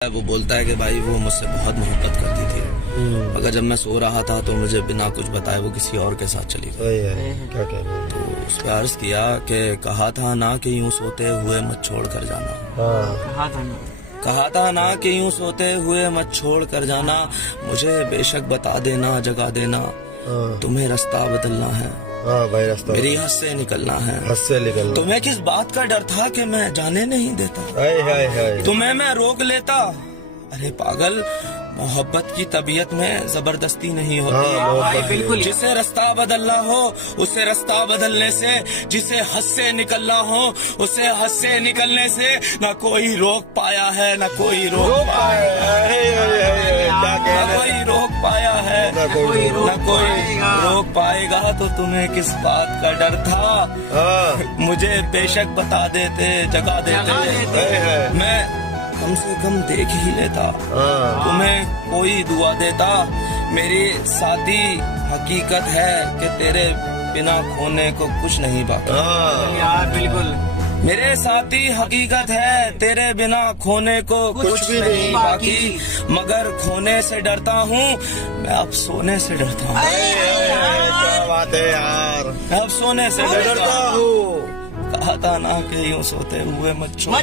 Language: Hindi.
वो बोलता है कि भाई वो मुझसे बहुत मोहब्बत करती थी, मगर जब मैं सो रहा था तो मुझे बिना कुछ बताए वो किसी और के साथ चली गई। क्या कह रहे हैं? तो उस पर अर्ज किया कि कहा था ना कि यूं सोते हुए मत छोड़ कर जाना, कहा था ना कि यूं सोते हुए मत छोड़ कर जाना, मुझे बेशक बता देना जगा देना, तुम्हें रास्ता बदलना है, भाई रास्ता मेरी हद से निकलना है। हद से निकलना। तुम्हें किस बात का डर था कि मैं जाने नहीं देता, हाय तुम्हें मैं रोक लेता। अरे पागल, मोहब्बत की तबीयत में जबरदस्ती नहीं होती। बिल्कुल। जिसे रास्ता बदलना हो उसे रास्ता बदलने से, जिसे हद से निकलना हो उसे हद से निकलने से न कोई रोक पाया है, न कोई रोक पाया है, न कोई रोक पाया है, न कोई रोक पाएगा। तो तुम्हें किस बात का डर था, मुझे बेशक बता देते जगा देते, मैं कम से कम देख ही लेता, तुम्हें कोई दुआ देता। मेरी साथी हकीकत है कि तेरे बिना खोने को कुछ नहीं बाकी। यार बिल्कुल, मेरे साथी हकीकत है तेरे बिना खोने को कुछ भी नहीं बाकी, मगर खोने से डरता हूँ मैं, अब सोने से डरता हूँ। क्या बात है यार, मैं अब सोने से डरता हूँ। कहा था ना कि यूं सोते हुए मत छोड़।